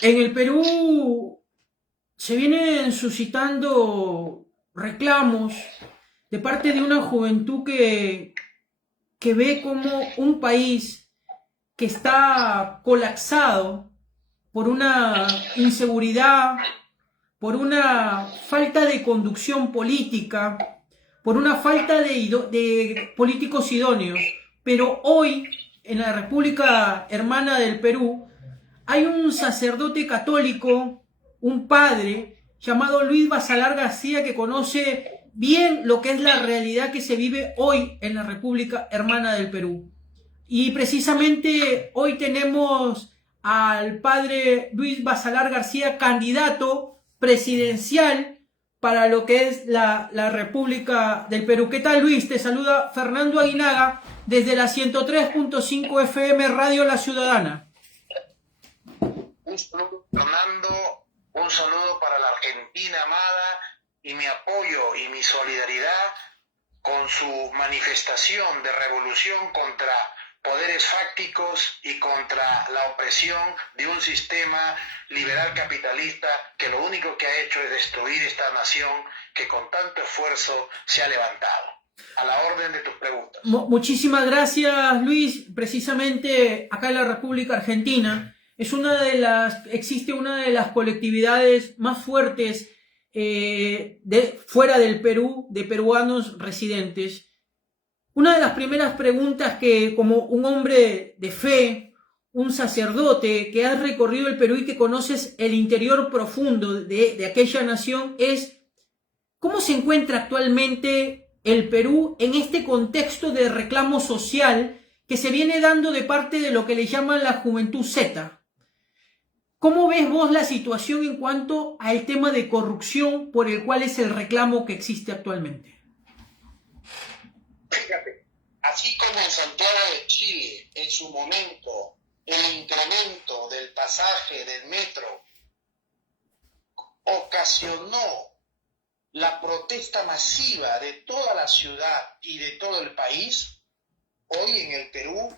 En el Perú se vienen suscitando reclamos de parte de una juventud que ve como un país que está colapsado por una inseguridad, por una falta de conducción política, por una falta de políticos idóneos. Pero hoy, en la República Hermana del Perú, hay un sacerdote católico, un padre, llamado Luis Basalar García, que conoce bien lo que es la realidad que se vive hoy en la República Hermana del Perú. Y precisamente hoy tenemos al padre Luis Basalar García, candidato presidencial para lo que es la República del Perú. ¿Qué tal, Luis? Te saluda Fernando Aguinaga desde la 103.5 FM Radio La Ciudadana. Un saludo, Fernando, un saludo para la Argentina amada y mi apoyo y mi solidaridad con su manifestación de revolución contra poderes fácticos y contra la opresión de un sistema liberal capitalista que lo único que ha hecho es destruir esta nación que con tanto esfuerzo se ha levantado. A la orden de tus preguntas. Muchísimas gracias, Luis. Precisamente acá en la República Argentina existe una de las colectividades más fuertes fuera del Perú, de peruanos residentes. Una de las primeras preguntas que, como un hombre de fe, un sacerdote que has recorrido el Perú y que conoces el interior profundo de aquella nación, es ¿cómo se encuentra actualmente el Perú en este contexto de reclamo social que se viene dando de parte de lo que le llaman la juventud Z? ¿Cómo ves vos la situación en cuanto al tema de corrupción por el cual es el reclamo que existe actualmente? Fíjate, así como en Santiago de Chile, en su momento, el incremento del pasaje del metro ocasionó la protesta masiva de toda la ciudad y de todo el país, hoy en el Perú,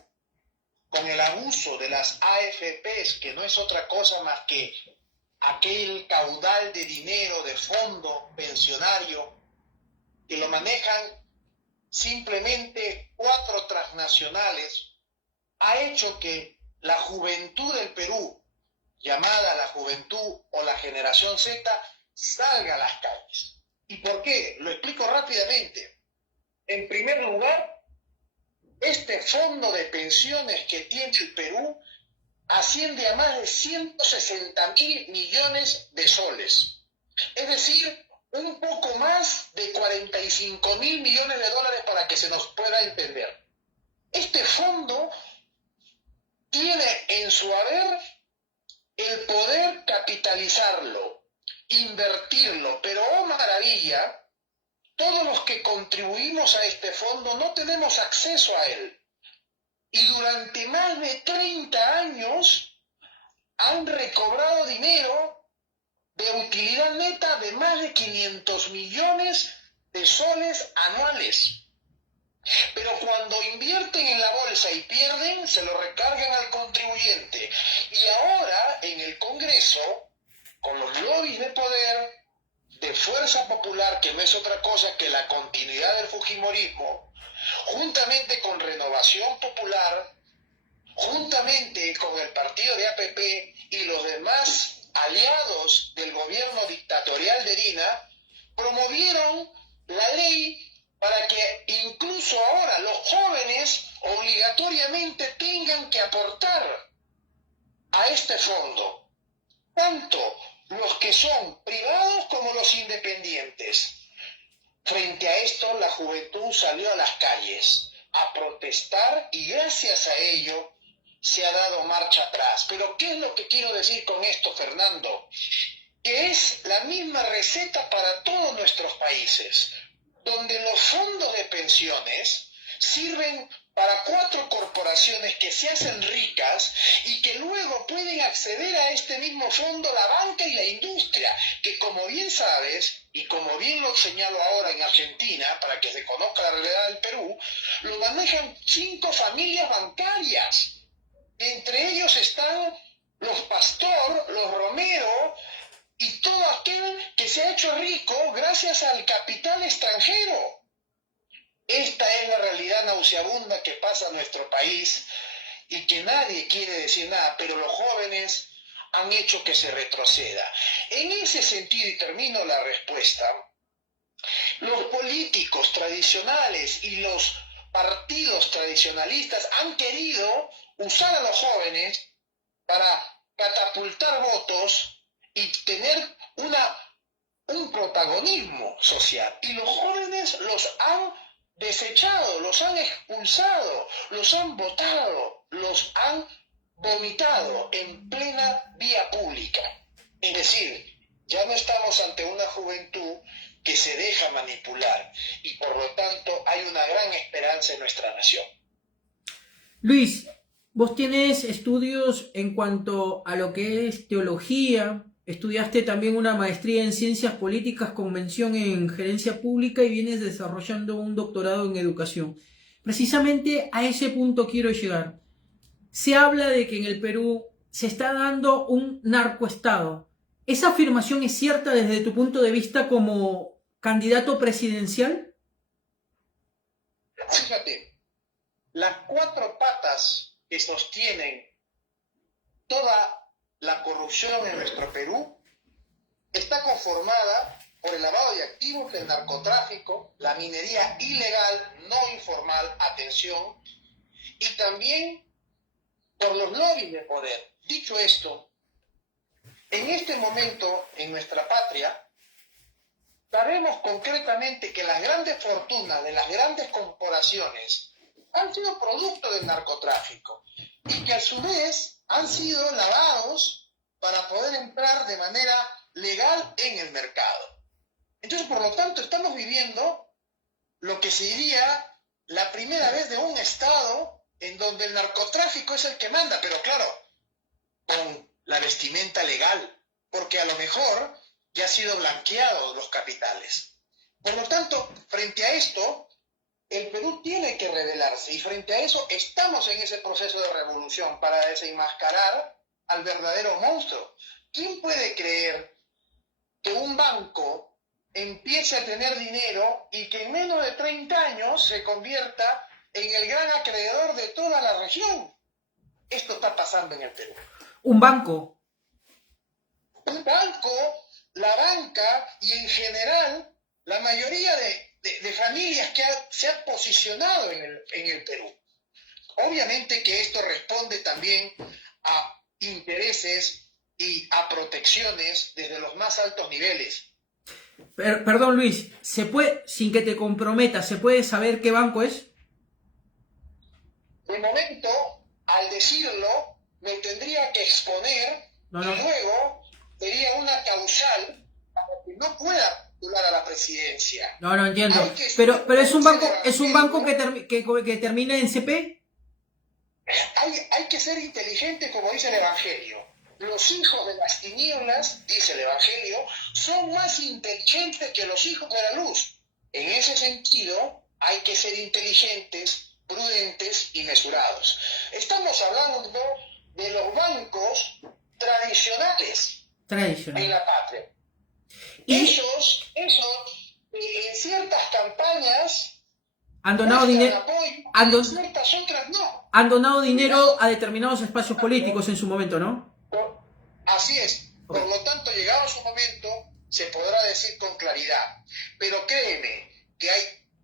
con el abuso de las AFPs, que no es otra cosa más que aquel caudal de dinero, de fondo pensionario, que lo manejan simplemente 4 transnacionales, ha hecho que la juventud del Perú, llamada la juventud o la generación Z, salga a las calles. ¿Y por qué? Lo explico rápidamente. En primer lugar, este fondo de pensiones que tiene el Perú asciende a más de 160.000 millones de soles. Es decir, un poco más de 45.000 millones de dólares para que se nos pueda entender. Este fondo tiene en su haber el poder capitalizarlo, invertirlo, pero oh maravilla, todos los que contribuimos a este fondo no tenemos acceso a él. Y durante más de 30 años han recobrado dinero de utilidad neta de más de 500 millones de soles anuales. Pero cuando invierten en la bolsa y pierden, se lo recargan al contribuyente. Y ahora, en el Congreso, con los lobbies de poder, de Fuerza Popular, que no es otra cosa que la continuidad del fujimorismo, juntamente con Renovación Popular, juntamente con el partido de APP y los demás aliados del gobierno dictatorial de Dina, promovieron la ley para que incluso ahora los jóvenes obligatoriamente tengan que aportar a este fondo, tanto los que son privados como los independientes. Frente a esto, la juventud salió a las calles a protestar y gracias a ello se ha dado marcha atrás. Pero ¿qué es lo que quiero decir con esto, Fernando? Que es la misma receta para todos nuestros países, donde los fondos de pensiones sirven para 4 corporaciones que se hacen ricas y que luego pueden acceder a este mismo fondo la banca y la industria, que como bien sabes, y como bien lo señalo ahora en Argentina, para que se conozca la realidad del Perú, lo manejan 5 familias bancarias. Entre ellos están los Pastor, los Romero y todo aquel que se ha hecho rico gracias al capital extranjero. Esta es la realidad nauseabunda que pasa en nuestro país y que nadie quiere decir nada, pero los jóvenes han hecho que se retroceda. En ese sentido, y termino la respuesta, los políticos tradicionales y los partidos tradicionalistas han querido usar a los jóvenes para catapultar votos y tener un protagonismo social. Y los jóvenes los han desechado, los han expulsado, los han votado, los han vomitado en plena vía pública. Es decir, ya no estamos ante una juventud que se deja manipular y por lo tanto hay una gran esperanza en nuestra nación. Luis, vos tienes estudios en cuanto a lo que es teología, estudiaste también una maestría en ciencias políticas con mención en gerencia pública y vienes desarrollando un doctorado en educación. Precisamente a ese punto quiero llegar. Se habla de que en el Perú se está dando un narcoestado. ¿Esa afirmación es cierta desde tu punto de vista como candidato presidencial? Fíjate, las 4 patas que sostienen toda la corrupción en nuestro Perú está conformada por el lavado de activos, el narcotráfico, la minería ilegal, no informal, atención, y también por los lobbies de poder. Dicho esto, en este momento en nuestra patria, sabemos concretamente que las grandes fortunas de las grandes corporaciones han sido producto del narcotráfico y que a su vez han sido lavados para poder entrar de manera legal en el mercado. Entonces, por lo tanto, estamos viviendo lo que se diría la primera vez de un Estado en donde el narcotráfico es el que manda, pero claro, con la vestimenta legal, porque a lo mejor ya ha sido blanqueado los capitales. Por lo tanto, frente a esto, el Perú tiene que rebelarse y frente a eso estamos en ese proceso de revolución para desenmascarar al verdadero monstruo. ¿Quién puede creer que un banco empiece a tener dinero y que en menos de 30 años se convierta en el gran acreedor de toda la región? Esto está pasando en el Perú. ¿Un banco? Un banco, la banca y en general la mayoría de familias que se han posicionado en el Perú. Obviamente que esto responde también a intereses y a protecciones desde los más altos niveles. Perdón, Luis, ¿se puede, sin que te comprometas, se puede saber qué banco es? De momento, al decirlo, me tendría que exponer y luego sería una causal para que no pueda postular a la presidencia. No entiendo. Pero es un banco que termina en CP. Hay que ser inteligente, como dice el Evangelio. Los hijos de las tinieblas, dice el Evangelio, son más inteligentes que los hijos de la luz. En ese sentido, hay que ser inteligentes, prudentes y mesurados. Estamos hablando de los bancos tradicionales en la patria. Esos en ciertas campañas han donado dinero, apoyo, ciertas otras no. Han donado dinero a determinados espacios políticos en su momento, ¿no? Así es. Por lo tanto, llegado su momento, se podrá decir con claridad. Pero créeme que hay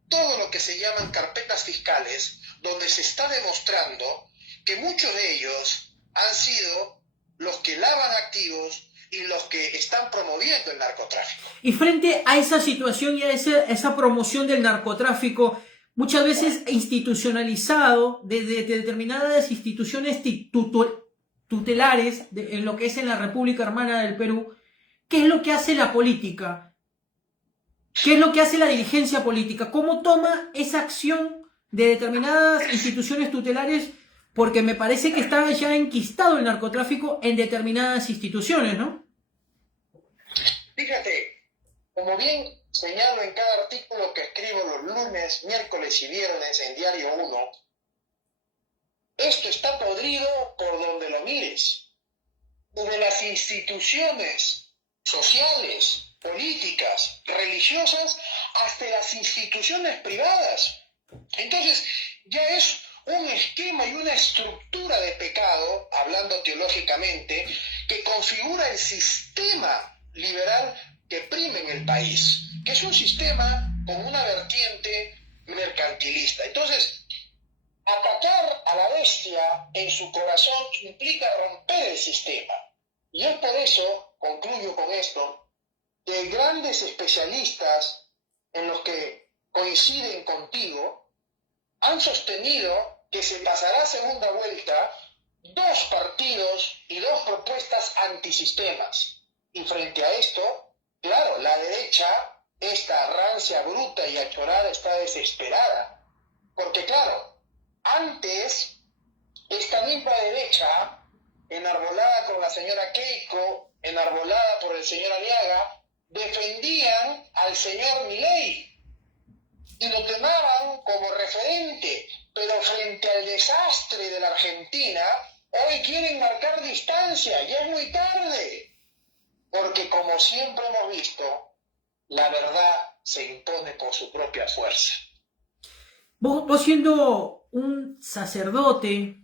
todo lo que se llaman carpetas fiscales, donde se está demostrando que muchos de ellos han sido los que lavan activos y los que están promoviendo el narcotráfico. Y frente a esa situación y a esa promoción del narcotráfico, muchas veces institucionalizado desde determinadas instituciones tutelares en lo que es en la República Hermana del Perú, ¿qué es lo que hace la política? ¿Qué es lo que hace la dirigencia política? ¿Cómo toma esa acción de determinadas instituciones tutelares? Porque me parece que está ya enquistado el narcotráfico en determinadas instituciones, ¿no? Fíjate, Como bien señalo en cada artículo que escribo los lunes, miércoles y viernes en Diario 1, esto está podrido por donde lo mires. Desde las instituciones sociales, políticas, religiosas, hasta las instituciones privadas. Entonces, ya es un esquema y una estructura de pecado, hablando teológicamente, que configura el sistema liberal que prime en el país, que es un sistema con una vertiente mercantilista. Entonces, atacar a la bestia en su corazón implica romper el sistema. Y es por eso, concluyo con esto, que grandes especialistas en los que coinciden contigo han sostenido que se pasará a segunda vuelta 2 partidos y 2 propuestas antisistemas. Y frente a esto, claro, la derecha, esta rancia, bruta y achorada, está desesperada. Porque claro, antes, esta misma derecha, enarbolada por la señora Keiko, enarbolada por el señor Aliaga, defendían al señor Milei y lo tomaban como referente, pero frente al desastre de la Argentina, hoy quieren marcar distancia, ya es muy tarde, porque como siempre hemos visto, la verdad se impone por su propia fuerza. Vos siendo un sacerdote,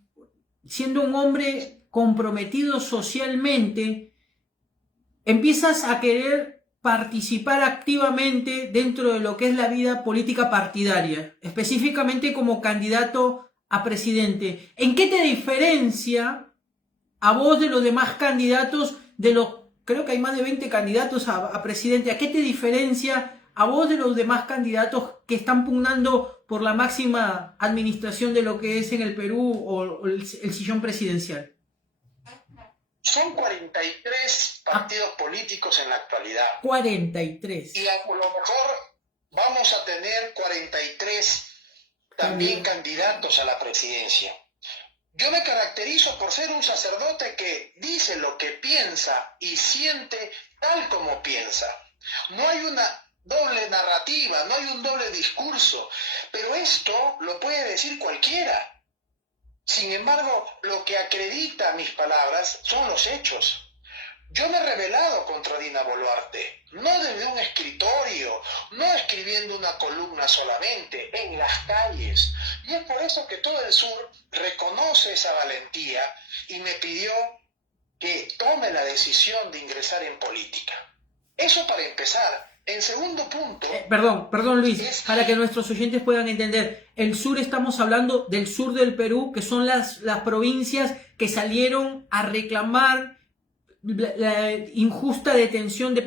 siendo un hombre comprometido socialmente, empiezas a querer participar activamente dentro de lo que es la vida política partidaria, específicamente como candidato a presidente. ¿En qué te diferencia a vos de los demás candidatos, creo que hay más de 20 candidatos a presidente? ¿A qué te diferencia a vos de los demás candidatos que están pugnando por la máxima administración de lo que es en el Perú o el sillón presidencial? Son 43 partidos políticos en la actualidad. 43. Y a lo mejor vamos a tener 43 también candidatos a la presidencia. Yo me caracterizo por ser un sacerdote que dice lo que piensa y siente tal como piensa. No hay una doble narrativa, no hay un doble discurso, pero esto lo puede decir cualquiera. Sin embargo, lo que acredita mis palabras son los hechos. Yo me he rebelado contra Dina Boluarte, no desde un escritorio, no escribiendo una columna solamente, en las calles. Y es por eso que todo el sur reconoce esa valentía y me pidió que tome la decisión de ingresar en política. Eso para empezar. En segundo punto... Perdón Luis, para que nuestros oyentes puedan entender, el sur, estamos hablando del sur del Perú, que son las provincias que salieron a reclamar la injusta detención de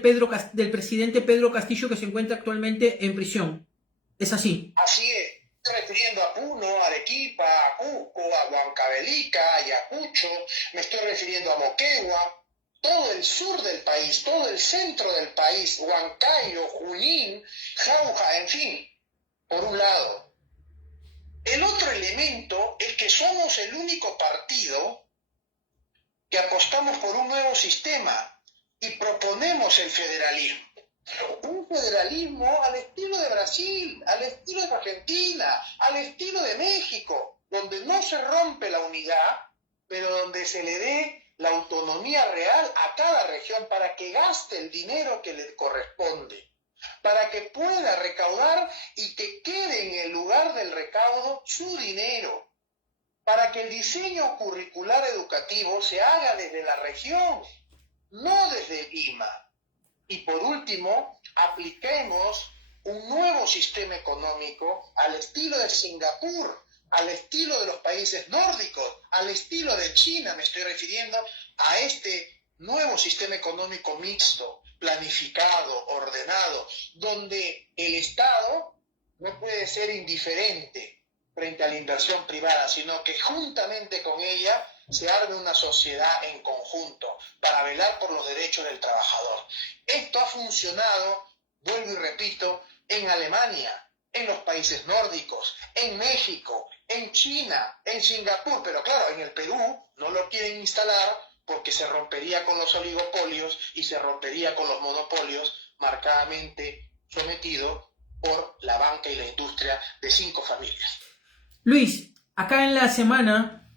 del presidente Pedro Castillo, que se encuentra actualmente en prisión. ¿Es así? Así es. Estoy refiriendo a Puno, a Arequipa, a Cusco, a Huancavelica, a Ayacucho, me estoy refiriendo a Moquegua, todo el sur del país, todo el centro del país, Huancayo, Junín, Jauja, en fin, por un lado. El otro elemento es que somos el único partido que apostamos por un nuevo sistema y proponemos el federalismo. Un federalismo al estilo de Brasil, al estilo de Argentina, al estilo de México, donde no se rompe la unidad, pero donde se le dé la autonomía real a cada región para que gaste el dinero que le corresponde, para que pueda recaudar y que quede en el lugar del recaudo su dinero, para que el diseño curricular educativo se haga desde la región, no desde Lima. Y por último, apliquemos un nuevo sistema económico al estilo de Singapur, al estilo de los países nórdicos, al estilo de China. Me estoy refiriendo a este nuevo sistema económico mixto, planificado, ordenado, donde el Estado no puede ser indiferente frente a la inversión privada, sino que juntamente con ella se arme una sociedad en conjunto para velar por los derechos del trabajador. Esto ha funcionado, vuelvo y repito, en Alemania, en los países nórdicos, en México, en China, en Singapur, pero claro, en el Perú no lo quieren instalar porque se rompería con los oligopolios y se rompería con los monopolios marcadamente sometido por la banca y la industria de 5 familias. Luis, acá en la semana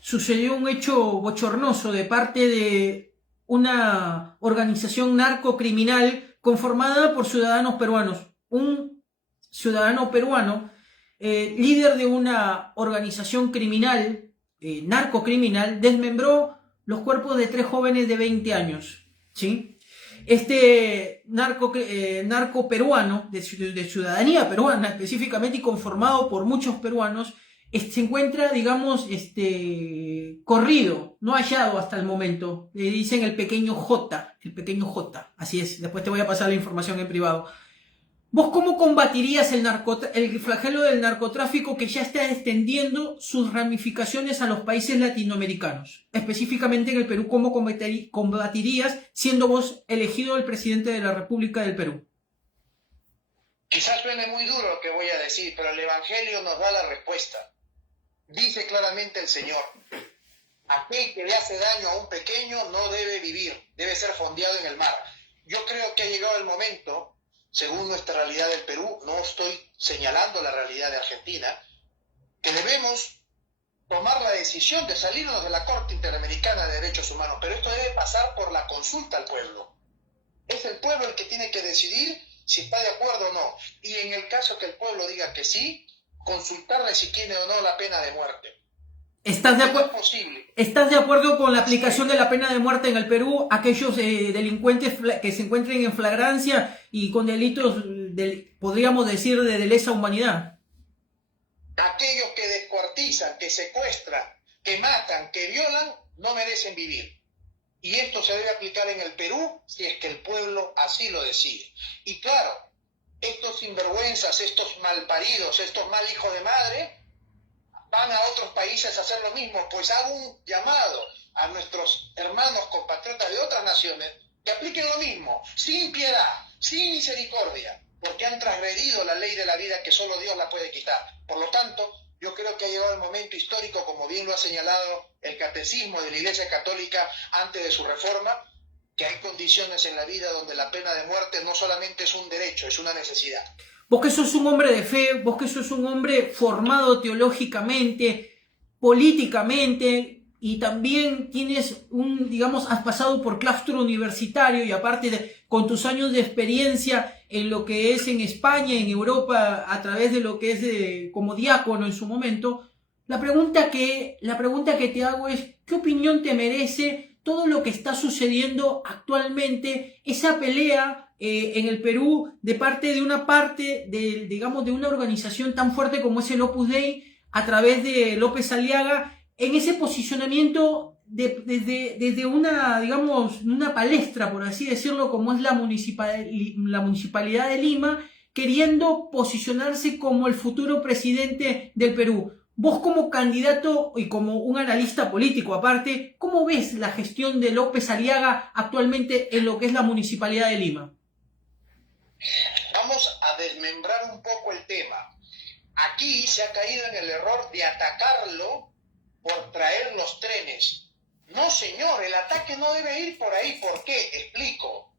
sucedió un hecho bochornoso de parte de una organización narcocriminal conformada por ciudadanos peruanos. Un ciudadano peruano, líder de una organización criminal, narcocriminal, desmembró los cuerpos de 3 jóvenes de 20 años. ¿Sí? Este narco peruano, de ciudadanía peruana específicamente, y conformado por muchos peruanos, se encuentra, digamos, corrido, no hallado hasta el momento. Le dicen el pequeño J, así es. Después te voy a pasar la información en privado. ¿Vos cómo combatirías el flagelo del narcotráfico que ya está extendiendo sus ramificaciones a los países latinoamericanos? Específicamente en el Perú, ¿cómo combatirías siendo vos elegido el presidente de la República del Perú? Quizás suene muy duro lo que voy a decir, pero el Evangelio nos da la respuesta. Dice claramente el Señor: aquel que le hace daño a un pequeño no debe vivir, debe ser fondeado en el mar. Yo creo que ha llegado el momento, según nuestra realidad del Perú, no estoy señalando la realidad de Argentina, que debemos tomar la decisión de salirnos de la Corte Interamericana de Derechos Humanos, pero esto debe pasar por la consulta al pueblo. Es el pueblo el que tiene que decidir si está de acuerdo o no, y en el caso que el pueblo diga que sí, consultarle si tiene o no la pena de muerte. ¿Estás de acuerdo con la aplicación de la pena de muerte en el Perú? Aquellos delincuentes que se encuentren en flagrancia y con delitos, podríamos decir, de lesa humanidad. Aquellos que descuartizan, que secuestran, que matan, que violan, no merecen vivir. Y esto se debe aplicar en el Perú si es que el pueblo así lo decide. Y claro, estos sinvergüenzas, estos malparidos, estos mal hijos de madre, van a otros países a hacer lo mismo. Pues hago un llamado a nuestros hermanos compatriotas de otras naciones que apliquen lo mismo, sin piedad, sin misericordia, porque han transgredido la ley de la vida que solo Dios la puede quitar. Por lo tanto, yo creo que ha llegado el momento histórico, como bien lo ha señalado el catecismo de la Iglesia Católica antes de su reforma, que hay condiciones en la vida donde la pena de muerte no solamente es un derecho, es una necesidad. Vos que sos un hombre de fe, vos que sos un hombre formado teológicamente, políticamente, y también tienes digamos, has pasado por claustro universitario y aparte con tus años de experiencia en lo que es en España, en Europa, a través de lo que es como diácono en su momento, la pregunta que te hago es, ¿qué opinión te merece todo lo que está sucediendo actualmente, esa pelea en el Perú de una organización tan fuerte como es el Opus Dei a través de López Aliaga, en ese posicionamiento desde una palestra, por así decirlo, como es la Municipalidad de Lima, queriendo posicionarse como el futuro presidente del Perú? Vos como candidato y como un analista político aparte, ¿cómo ves la gestión de López Aliaga actualmente en lo que es la Municipalidad de Lima? Vamos a desmembrar un poco el tema. Aquí se ha caído en el error de atacarlo por traer los trenes. No, señor, el ataque no debe ir por ahí. ¿Por qué? Explico.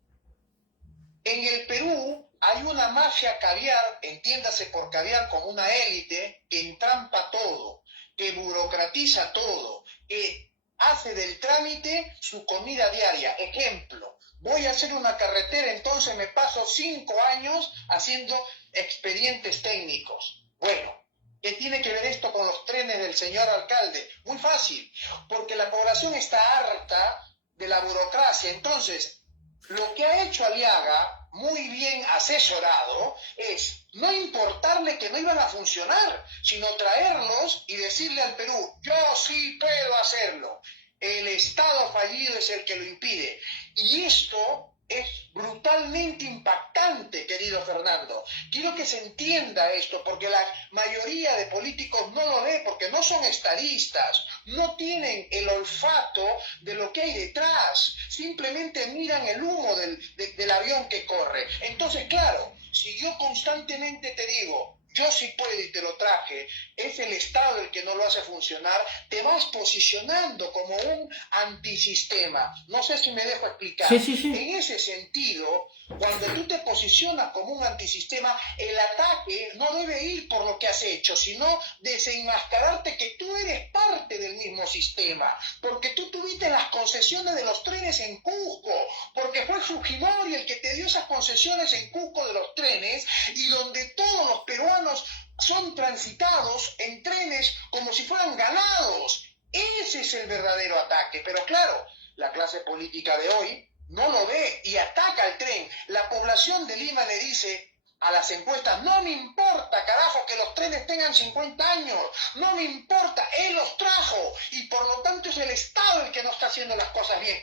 En el Perú hay una mafia caviar, entiéndase por caviar como una élite, que entrampa todo, que burocratiza todo, que hace del trámite su comida diaria. Ejemplo, voy a hacer una carretera, entonces me paso 5 años haciendo expedientes técnicos. Bueno, ¿qué tiene que ver esto con los trenes del señor alcalde? Muy fácil, porque la población está harta de la burocracia. Entonces, lo que ha hecho Aliaga, muy bien asesorado, es no importarle que no iban a funcionar, sino traerlos y decirle al Perú: yo sí puedo hacerlo. El Estado fallido es el que lo impide. Y esto es brutalmente impactante, querido Fernando. Quiero que se entienda esto, porque la mayoría de políticos no lo ve, porque no son estadistas, no tienen el olfato de lo que hay detrás, simplemente miran el humo del avión que corre. Entonces, claro, si yo constantemente te digo: yo sí puedo y te lo traje, es el Estado el que no lo hace funcionar, te vas posicionando como un antisistema. No sé si me dejo explicar. Sí, sí, sí. En ese sentido, cuando tú te posicionas como un antisistema, el ataque no debe ir por lo que has hecho, sino desenmascararte que tú eres parte del mismo sistema, porque tú tuviste las concesiones de los trenes en Cusco, porque fue Fujimori el que te dio esas concesiones en Cusco de los trenes, y donde todos los peruanos son transitados en trenes como si fueran ganados. Ese es el verdadero ataque. Pero claro, la clase política de hoy no lo ve y ataca al tren. La población de Lima le dice a las encuestas: no me importa, carajo, que los trenes tengan 50 años, no me importa, él los trajo y por lo tanto es el Estado el que no está haciendo las cosas bien.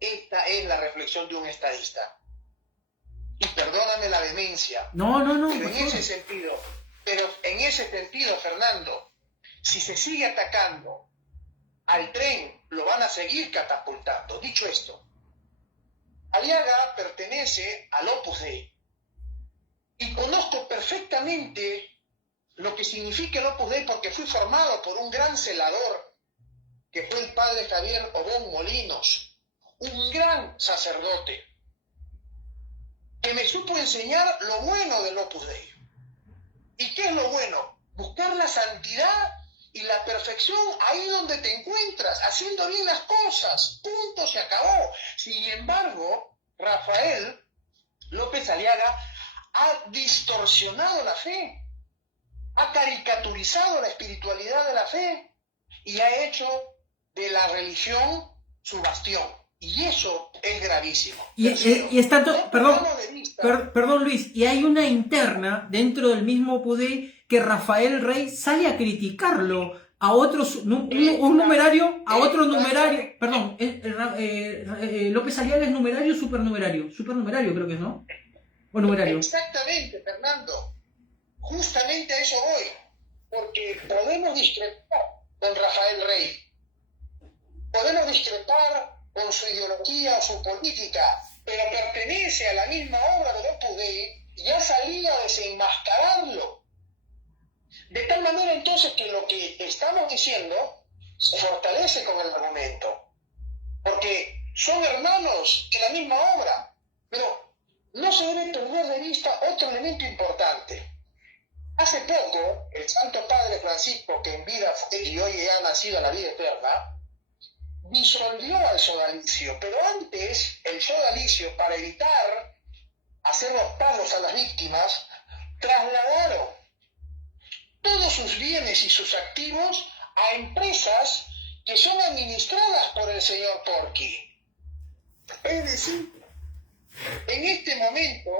Esta es la reflexión de un estadista. Y perdóname la demencia, No, pero en ese sentido, Fernando, si se sigue atacando al tren, lo van a seguir catapultando. Dicho esto, Aliaga pertenece al Opus Dei y conozco perfectamente lo que significa el Opus Dei porque fui formado por un gran celador que fue el padre Javier Obón Molinos, un gran sacerdote que me supo enseñar lo bueno del Opus Dei. ¿Y qué es lo bueno? Buscar la santidad y la perfección ahí donde te encuentras, haciendo bien las cosas. Punto, se acabó. Sin embargo, Rafael López Aliaga ha distorsionado la fe, ha caricaturizado la espiritualidad de la fe y ha hecho de la religión su bastión. Y eso es gravísimo. Y está perdón Luis, y hay una interna dentro del mismo Opus Dei que Rafael Rey sale a criticarlo a otros, un numerario, a otro numerario, perdón, López Aliaga es numerario, supernumerario creo que es, ¿no? O numerario. Exactamente, Fernando. Justamente a eso voy, porque podemos discrepar con Rafael Rey, podemos discrepar con su ideología o su política, pero pertenece a la misma obra del Opus Dei y ha salido a desenmascararlo. De tal manera entonces que lo que estamos diciendo se fortalece con el argumento, porque son hermanos en la misma obra, pero no se debe perder de vista otro elemento importante. Hace poco, el Santo Padre Francisco, que en vida fue y hoy ha nacido a la vida eterna, disolvió al sodalicio, pero antes el sodalicio, para evitar hacer los pagos a las víctimas, trasladaron todos sus bienes y sus activos a empresas que son administradas por el señor Porky. Es decir, en este momento,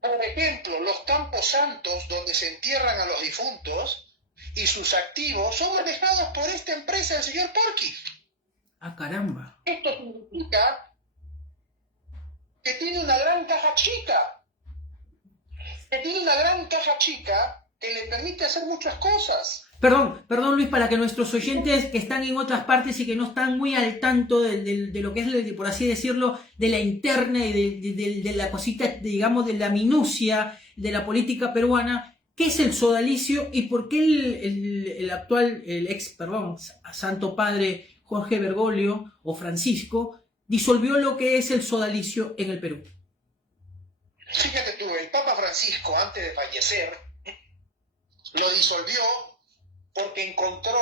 por ejemplo, los campos santos donde se entierran a los difuntos y sus activos son manejados por esta empresa del señor Porky. Ah, caramba. Esto significa que tiene una gran caja chica, que le permite hacer muchas cosas. Perdón Luis, para que nuestros oyentes que están en otras partes y que no están muy al tanto de lo que es, por así decirlo, de la interna y de la cosita, digamos, de la minucia de la política peruana, ¿qué es el sodalicio y por qué el ex Santo Padre Jorge Bergoglio o Francisco disolvió lo que es el sodalicio en el Perú? Fíjate tú, el Papa Francisco, antes de fallecer, lo disolvió porque encontró,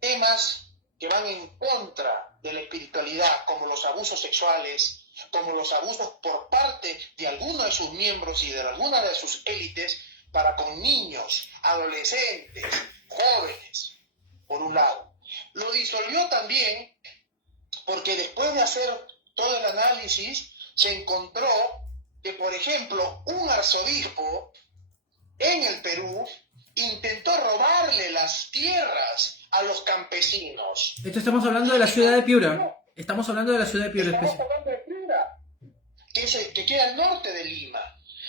temas que van en contra de la espiritualidad, como los abusos sexuales, como los abusos por parte de algunos de sus miembros y de algunas de sus élites para con niños, adolescentes, jóvenes, por un lado. Lo disolvió también porque después de hacer todo el análisis se encontró que, por ejemplo, un arzobispo en el Perú intentó robarle las tierras a los campesinos. Esto estamos hablando de la ciudad de Piura. Estamos hablando de la ciudad de Piura. Estamos hablando de Piura, que queda al norte de Lima.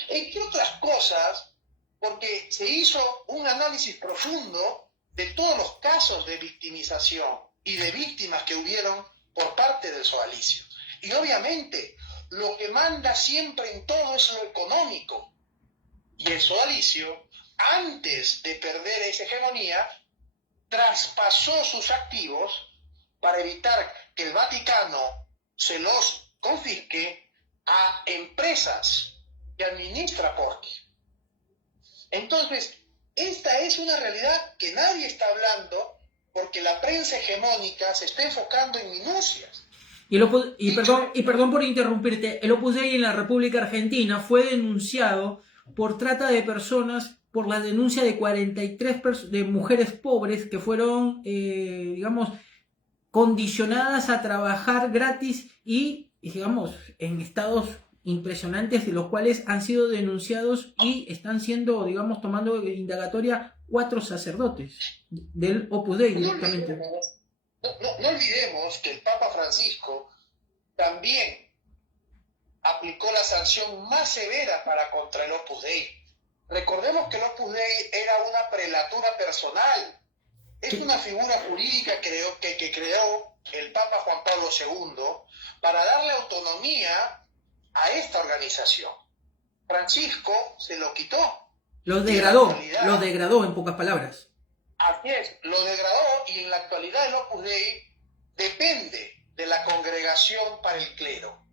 Entre otras cosas, porque se hizo un análisis profundo de todos los casos de victimización y de víctimas que hubieron por parte del sodalicio. Y obviamente, lo que manda siempre en todo es lo económico. Y el sodalicio, antes de perder esa hegemonía, traspasó sus activos para evitar que el Vaticano se los confisque a empresas que administra Porqui. Entonces, esta es una realidad que nadie está hablando porque la prensa hegemónica se está enfocando en minucias. Y perdón por interrumpirte, el Opus Dei en la República Argentina fue denunciado por trata de personas por la denuncia de 43 de mujeres pobres que fueron, digamos, condicionadas a trabajar gratis y, digamos, en estados impresionantes, de los cuales han sido denunciados y están siendo, digamos, tomando indagatoria 4 sacerdotes del Opus Dei directamente. No olvidemos que el Papa Francisco también aplicó la sanción más severa contra el Opus Dei. Recordemos que el Opus Dei era una prelatura personal. Es una figura jurídica que creó el Papa Juan Pablo II para darle autonomía a esta organización. Francisco se lo quitó. Lo degradó en pocas palabras. Así es, lo degradó y en la actualidad el Opus Dei depende de la Congregación para el Clero.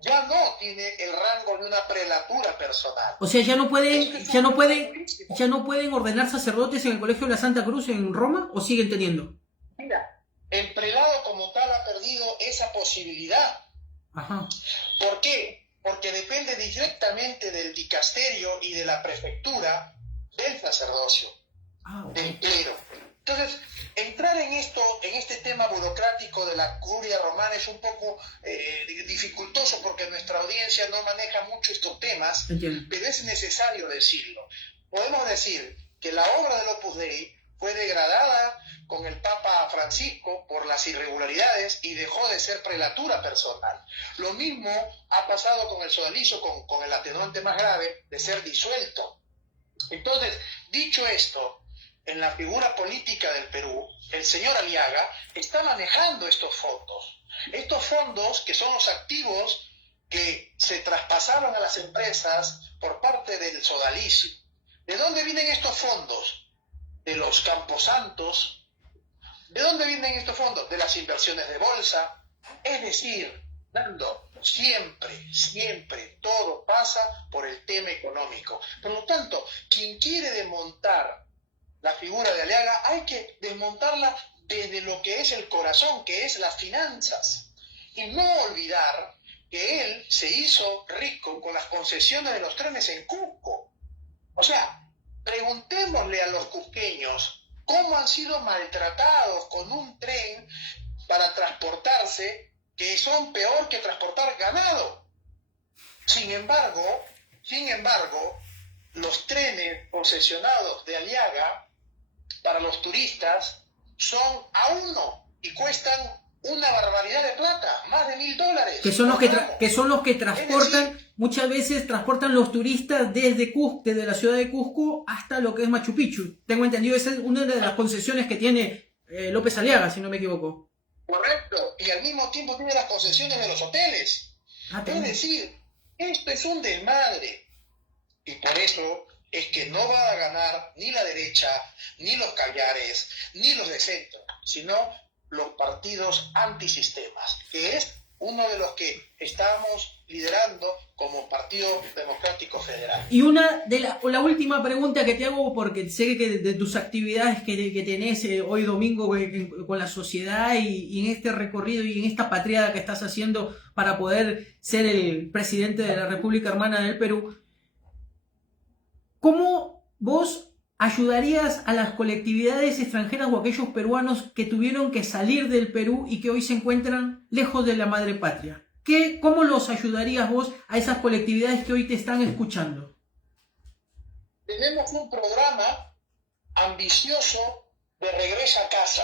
Ya no tiene el rango de una prelatura personal. O sea, ya no pueden ordenar sacerdotes en el Colegio de la Santa Cruz en Roma, ¿o siguen teniendo? Mira, el prelado como tal ha perdido esa posibilidad. Ajá. ¿Por qué? Porque depende directamente del dicasterio y de la prefectura del sacerdocio, del clero. Entonces, entrar en este tema burocrático de la curia romana es un poco dificultoso porque nuestra audiencia no maneja mucho estos temas, pero es necesario decirlo. Podemos decir que la obra del Opus Dei fue degradada con el Papa Francisco por las irregularidades y dejó de ser prelatura personal. Lo mismo ha pasado con el sodalicio, con el atenuante más grave de ser disuelto. Entonces, dicho esto, en la figura política del Perú, el señor Aliaga está manejando estos fondos que son los activos que se traspasaron a las empresas por parte del sodalicio. ¿De dónde vienen estos fondos? De los camposantos. ¿De dónde vienen estos fondos? De las inversiones de bolsa. Es decir, Nando, siempre todo pasa por el tema económico. Por lo tanto, quien quiere desmontar la figura de Aliaga, hay que desmontarla desde lo que es el corazón, que es las finanzas. Y no olvidar que él se hizo rico con las concesiones de los trenes en Cusco. O sea, preguntémosle a los cusqueños cómo han sido maltratados con un tren para transportarse, que son peor que transportar ganado. Sin embargo, los trenes concesionados de Aliaga para los turistas son A1 y cuestan una barbaridad de plata, más de $1.000. Que son los que transportan, muchas veces transportan los turistas desde la ciudad de Cusco hasta lo que es Machu Picchu. Tengo entendido, esa es una de las concesiones que tiene López Aliaga, si no me equivoco. Correcto, y al mismo tiempo tiene las concesiones de los hoteles. Es decir, esto es un desmadre. Y por eso es que no va a ganar ni la derecha, ni los caviares, ni los de centro, sino los partidos antisistemas, que es uno de los que estamos liderando como Partido Democrático Federal. Y la última pregunta que te hago, porque sé que de tus actividades que tenés hoy domingo con la sociedad y en este recorrido y en esta patriada que estás haciendo para poder ser el presidente de la República Hermana del Perú, ¿cómo vos ayudarías a las colectividades extranjeras o a aquellos peruanos que tuvieron que salir del Perú y que hoy se encuentran lejos de la madre patria? ¿Cómo los ayudarías vos a esas colectividades que hoy te están escuchando? Tenemos un programa ambicioso de regreso a casa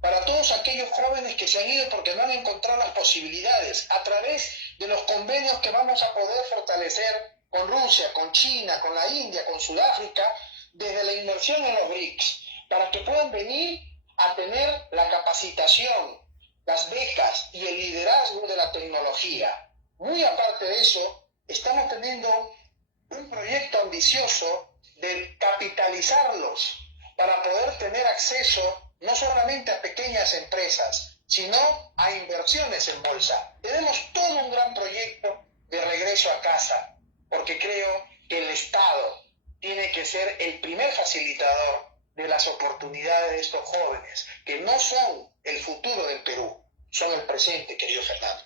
para todos aquellos jóvenes que se han ido porque no han encontrado las posibilidades a través de los convenios que vamos a poder fortalecer con Rusia, con China, con la India, con Sudáfrica, desde la inversión en los BRICS, para que puedan venir a tener la capacitación, las becas y el liderazgo de la tecnología. Muy aparte de eso, estamos teniendo un proyecto ambicioso de capitalizarlos para poder tener acceso no solamente a pequeñas empresas, sino a inversiones en bolsa. Tenemos todo un gran proyecto de regreso a casa, porque creo que el Estado tiene que ser el primer facilitador de las oportunidades de estos jóvenes, que no son el futuro del Perú, son el presente, querido Fernando.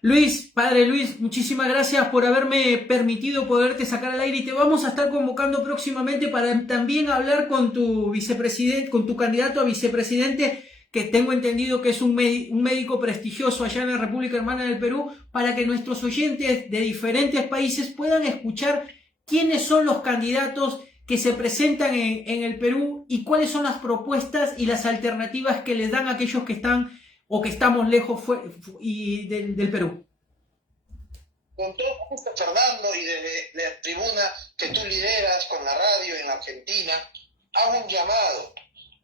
Luis, padre Luis, muchísimas gracias por haberme permitido poderte sacar al aire y te vamos a estar convocando próximamente para también hablar con tu vicepresidente, con tu candidato a vicepresidente, que tengo entendido que es un médico prestigioso allá en la República Hermana del Perú, para que nuestros oyentes de diferentes países puedan escuchar quiénes son los candidatos que se presentan en el Perú y cuáles son las propuestas y las alternativas que les dan a aquellos que están o que estamos lejos del Perú. Con todo gusto, Fernando, y desde la tribuna que tú lideras con la radio en Argentina, hago un llamado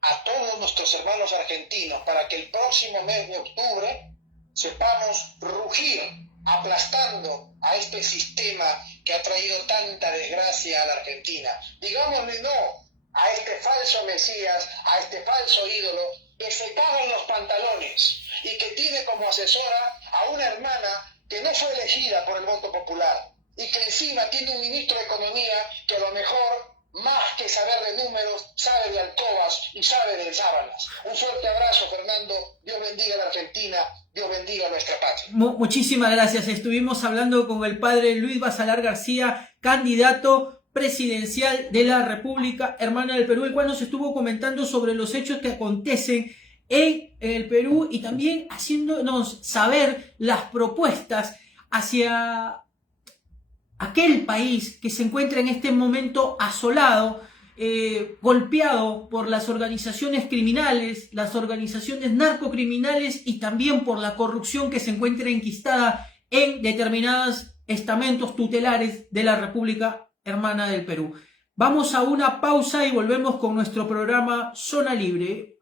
a todos nuestros hermanos argentinos para que el próximo mes de octubre sepamos rugir aplastando a este sistema que ha traído tanta desgracia a la Argentina. Digámosle no a este falso Mesías, a este falso ídolo que se caga en los pantalones y que tiene como asesora a una hermana que no fue elegida por el voto popular y que encima tiene un ministro de Economía que a lo mejor, más que saber de números, sabe de alcobas y sabe de sábanas. Un fuerte abrazo, Fernando. Dios bendiga a la Argentina, Dios bendiga a nuestra patria. Muchísimas gracias. Estuvimos hablando con el padre Luis Basalar García, candidato presidencial de la República Hermana del Perú, el cual nos estuvo comentando sobre los hechos que acontecen en el Perú y también haciéndonos saber las propuestas hacia aquel país que se encuentra en este momento asolado, golpeado por las organizaciones criminales, las organizaciones narcocriminales y también por la corrupción que se encuentra enquistada en determinados estamentos tutelares de la República Hermana del Perú. Vamos a una pausa y volvemos con nuestro programa Zona Libre.